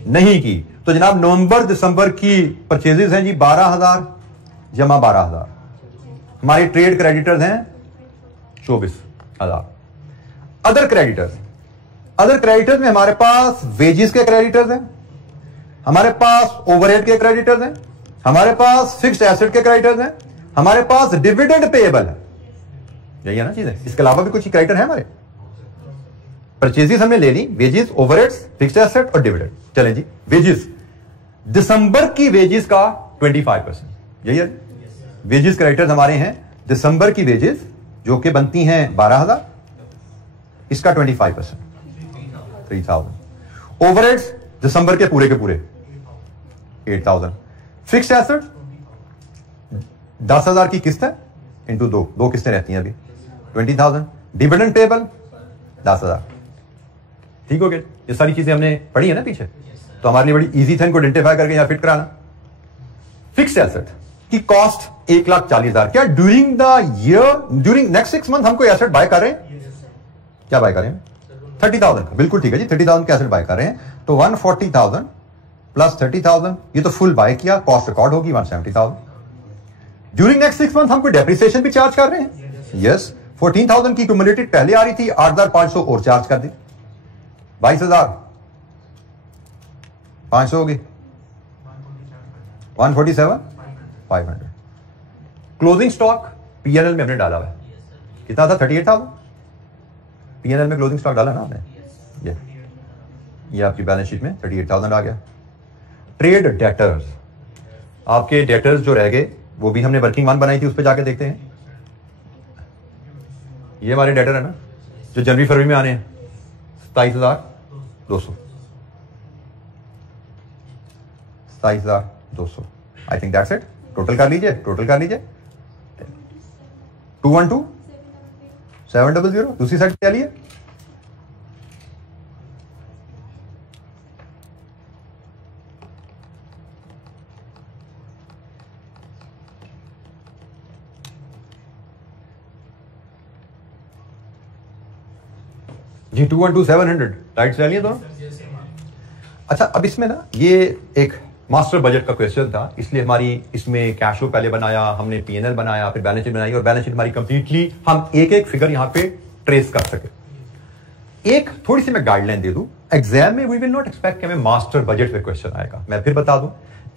नहीं की। तो जनाब नवंबर दिसंबर की परचेजेस हैं जी 12,000 जमा 12,000। हमारी ट्रेड क्रेडिटर्स हैं 24,000। अदर क्रेडिटर्स में हमारे पास वेजेस के क्रेडिटर्स हैं, हमारे पास ओवरहेड के क्रेडिटर्स हैं, हमारे पास फिक्स्ड एसेट के क्रेडिटर्स हैं, हमारे पास डिविडेंड पेएबल है। यही है ना चीजें, इसके अलावा भी कुछ क्रेडिटर है हमारे। परचेजेस हमने ले ली, वेजेस, ओवरहेड्स, फिक्स्ड एसेट और डिविडेंड। चलें जी, वेजेस, दिसंबर की वेजेस का 25%, यही है। वेजेस क्रेडिटर्स हमारे हैं दिसंबर की वेजेस जो कि बनती हैं 12,000, इसका 25%, 3,000। ओवरहेड्स दिसंबर के पूरे 8,000। फिक्स्ड एसेट 10,000 की किस्त है, इंटू दो किस्तें रहती हैं अभी, 20,000। Dividend payable 10,000। ठीक हो गया, ये सारी चीजें हमने पढ़ी है ना पीछे, तो हमारे लिए बड़ी इजी था इनको आइडेंटिफाई करके या फिट कराना। फिक्स्ड एसेट की कॉस्ट 1,40,000। क्या during the year, during next 6 month हम कोई एसेट बाय कर रहे हैं? क्या बाय कर रहे हैं? 30,000 का, बिल्कुल ठीक है जी, 30,000 का एसेट बाय कर रहे हैं। तो 140,000 प्लस 30,000, ये तो फुल बाय किया, कॉस्ट रिकॉर्ड होगी 170,000। ड्यूरिंग नेक्स्ट 6 मंथ हम कोई डेप्रिसिएशन भी चार्ज कर रहे हैं? यस। 14,000 की क्यूमुलेटेड पहले आ रही थी, 8,500 और चार्ज कर दी, 22,500 हो गई, 147,500। क्लोजिंग स्टॉक पीएनएल में हमने डाला हुआ है, कितना था? 38,000। पीएनएल में क्लोजिंग स्टॉक डाला ना आपने, ये आपकी बैलेंस शीट में 38,000 आ गया। ट्रेड डेटर्स, आपके डेटर्स जो रह गए वो भी हमने वर्किंग वन बनाई थी, उस पर जाके देखते हैं। ये हमारे डेटर है ना जो जनवरी फरवरी में आने हैं, 27,200, 27,200। I think that's it. Total कर लीजिए 212,700। दूसरी साइड क्या लिए? जी 212,700 राइट से लिए दोनों। अच्छा, अब इसमें ना ये एक मास्टर बजट का क्वेश्चन था, इसलिए हमारी इसमें कैश फ्लो पहले बनाया हमने, पीएनएल बनाया, फिर बैलेंस शीट बनाई, और बैलेंस शीट हमारी कंप्लीटली हम एक फिगर यहां पे ट्रेस कर सके। एक थोड़ी सी मैं गाइडलाइन दे दूं, एग्जाम में वी विल नॉट एक्सपेक्ट कि हमें मास्टर बजट पे क्वेश्चन आएगा। मैं फिर बता दूं,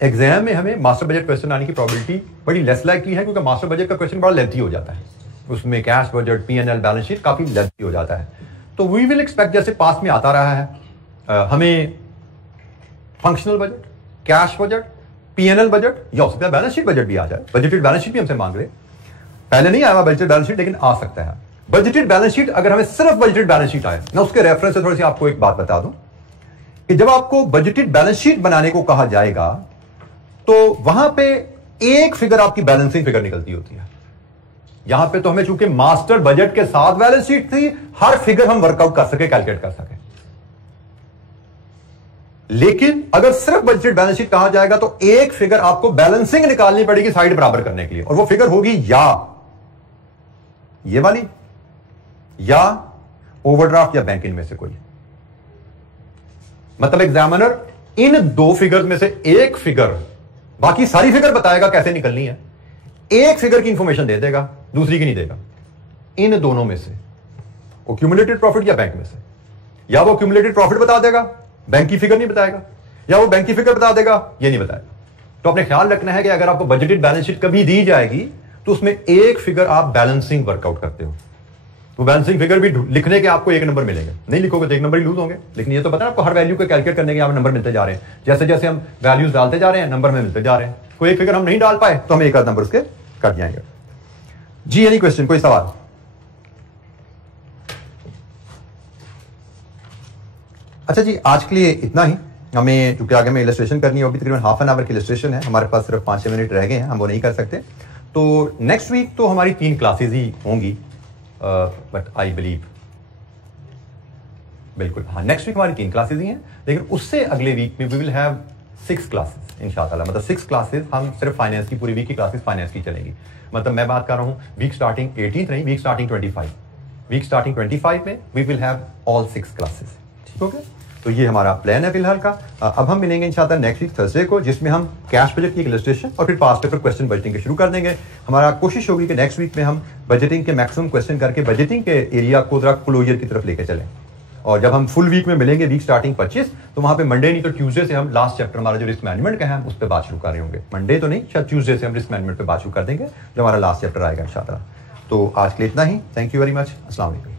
एग्जाम में हमें मास्टर बजट क्वेश्चन आने की प्रोबेबिलिटी बड़ी लेस लाइकली है, क्योंकि मास्टर बजट का क्वेश्चन बड़ा लेंथी हो जाता है, उसमें cash budget, PNL, balance sheet काफी लेंथी हो जाता है। तो वी विल एक्सपेक्ट, जैसे पास में आता रहा है, हमें functional budget, cash budget, PNL budget, या हो सकता है बैलेंस शीट बजट भी आ जाए। बजटेड बैलेंस शीट भी हमसे मांग रहे, पहले नहीं आया बजटेड बैलेंस शीट, लेकिन आ सकता है। बजटेड बैलेंस शीट, अगर हमें सिर्फ बजटेड बैलेंस शीट आए, मैं उसके रेफरेंस से थोड़ी सी आपको एक बात बता दूं कि जब आपको बजटेड बैलेंस शीट बनाने को कहा जाएगा तो वहां पे एक फिगर आपकी बैलेंसिंग फिगर निकलती होती है। यहां पे तो हमें चूंकि मास्टर बजट के साथ बैलेंस शीट थी, हर फिगर हम वर्कआउट कर सके, कैलकुलेट कर सके। लेकिन अगर सिर्फ बजटेड बैलेंस शीट कहा जाएगा तो एक फिगर आपको बैलेंसिंग निकालनी पड़ेगी साइड बराबर करने के लिए, और वो फिगर होगी या ये वाली या ओवरड्राफ्ट या बैंक इन में से कोई। मतलब एग्जामिनर इन दो फिगर्स में से एक फिगर, बाकी सारी फिगर बताएगा कैसे निकलनी है, एक फिगर की इंफॉर्मेशन दे देगा, दूसरी की नहीं देगा। इन दोनों में से वो क्यूमुलेटेड प्रॉफिट या बैंक में से, या वो क्यूमुलेटेड प्रॉफिट बता देगा, बैंक की फिगर नहीं बताएगा, या वो बैंक की फिगर बता देगा, ये नहीं बताएगा। तो आपने ख्याल रखना है कि अगर आपको बजटेड बैलेंस शीट कभी दी जाएगी तो उसमें एक फिगर आप बैलेंसिंग वर्कआउट करते हो, वो बैलेंसिंग फिगर भी लिखने के आपको 1 नंबर मिलेंगे, नहीं लिखोगे तो 1 नंबर ही लूज होंगे। लेकिन ये तो पता है आपको, हर वैल्यू को कैलकुलेट करने के आप नंबर मिलते जा रहे हैं, जैसे जैसे हम वैल्यूज डालते जा रहे हैं नंबर में मिलते जा रहे हैं। कोई एक फिगर हम नहीं डाल पाए तो हमें एक आध नंबर उसके कट जाएंगे। जी एनी क्वेश्चन, कोई सवाल? अच्छा जी, आज के लिए इतना ही। हमें क्योंकि आगे में इलस्ट्रेशन करनी होगी, तकरीबन हाफ एन आवर की इलस्ट्रेशन है, हमारे पास सिर्फ 5-6 मिनट रह गए हैं, हम वो नहीं कर सकते। तो नेक्स्ट वीक तो हमारी 3 क्लासेज ही होंगी, बट आई बिलीव, बिल्कुल हाँ, नेक्स्ट वीक हमारी 3 क्लासेज ही हैं, लेकिन उससे अगले वीक में वी विल हैव 6 क्लासेज इंशाअल्लाह। मतलब 6 क्लासेज, हम सिर्फ फाइनेंस की, पूरी वीक की क्लासेज फाइनेंस की चलेंगी। मतलब मैं बात कर रहा हूं वीक स्टार्टिंग 18th नहीं, वीक स्टार्टिंग 25, वीक स्टार्टिंग 25 में we will have all 6 classes. ठीक हो गया? तो ये हमारा प्लान है फिलहाल का। अब हम मिलेंगे इंशाल्लाह नेक्स्ट वीक थर्सडे को, जिसमें हम कैश बजट की इलस्ट्रेशन और फिर पास पेपर क्वेश्चन बजटिंग के शुरू कर देंगे। हमारा कोशिश होगी कि नेक्स्ट वीक में हम बजटिंग के मैक्सिमम क्वेश्चन करके बजटिंग के एरिया को जरा क्लोजर की तरफ लेकर चलें। और जब हम फुल वीक में मिलेंगे वीक स्टार्टिंग 25, तो वहां पे मंडे नहीं तो ट्यूसडे से हम लास्ट चैप्टर हमारा जो रिस्क मैनेजमेंट का है उस पर बात शुरू कर रहे होंगे। मंडे तो नहीं, शायद ट्यूसडे से हम रिस्क मैनेजमेंट पे बात शुरू कर देंगे, जो हमारा लास्ट चैप्टर आएगा इंशाल्लाह। तो आज के लिए इतना ही। Thank you very much. अस्सलाम वालेकुम।